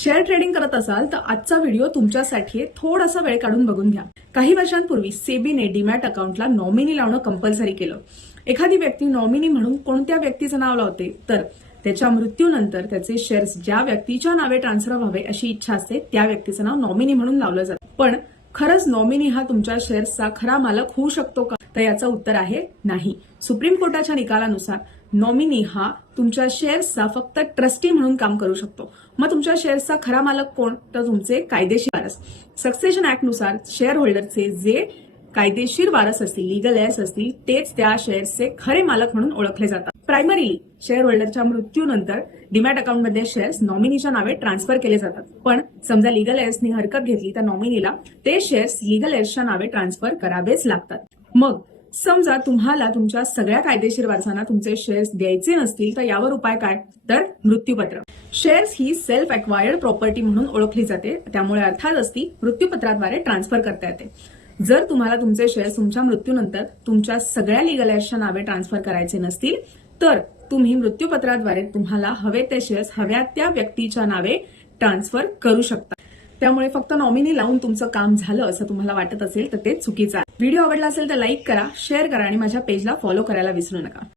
Share trading करत असाल तर आजचा व्हिडिओ तुमच्यासाठी आहे. थोडासा वेळ काढून बघून घ्या. काही वर्षांपूर्वी सेबीने डीमॅट अकाउंटला नॉमिनी लावणं कंपल्सरी केलं. एखादी व्यक्ती नॉमिनी म्हणून कोणत्या व्यक्तीचं नाव लावते तर त्याच्या मृत्यूनंतर त्याचे शेअर्स ज्या व्यक्तीच्या नावे ट्रान्सफर व्हावे अशी इच्छा असते त्या व्यक्तीचं नाव नॉमिनी म्हणून लावलं जातं. पण खरंच नॉमिनी हा तुमच्या शेअर्सचा खरा मालक होऊ शकतो का? तर याचं उत्तर आहे नाही. सुप्रीम कोर्टाच्या निकालानुसार नॉमिनी हा तुमच्या शेअर्सचा फक्त ट्रस्टी म्हणून काम करू शकतो. मग तुमच्या शेअर्सचा खरा मालक कोण? तर तुमचे कायदेशीर वारस. सक्सेशन ऍक्टनुसार शेअर होल्डरचे जे कायदेशीर वारस असतील, लिगल हेअर्स असतील, तेच त्या शेअर्सचे खरे मालक म्हणून ओळखले जातात. प्रायमरीली शेअर होल्डरच्या मृत्यूनंतर डीमॅट अकाउंटमध्ये शेअर्स नॉमिनीच्या नावे ट्रान्सफर केले जातात. पण समजा लिगल हेअर्सनी हरकत घेतली तर नॉमिनीला ते शेअर्स लिगल हेअर्सच्या नावे ट्रान्सफर करावेच लागतात. मग समजा तुम्हाला तुमच्या सगळ्या कायदेशीर वारसांना तुमचे शेअर्स द्यायचे नसतील तर यावर उपाय काय? तर मृत्यूपत्र. शेअर्स ही सेल्फ अक्वायर्ड प्रॉपर्टी म्हणून ओळखली जाते, त्यामुळे अर्थात असती मृत्यूपत्राद्वारे ट्रान्सफर करता येते. जर तुम्हाला तुमचे शेअर्स तुमच्या मृत्यूनंतर तुमच्या सगळ्या लिगल हेअर्सच्या नावे ट्रान्सफर करायचे नसतील तर तुम्ही मृत्यूपत्राद्वारे तुम्हाला हवे ते शेअर्स हव्या त्या व्यक्तीच्या नावे ट्रान्सफर करू शकता. त्यामुळे फक्त नॉमिनी लावून तुमचं काम झालं असं तुम्हाला वाटत असेल तर ते चुकीचं आहे. व्हिडिओ आवडला असेल तर लाईक करा, शेअर करा आणि माझ्या पेजला फॉलो करायला विसरू नका.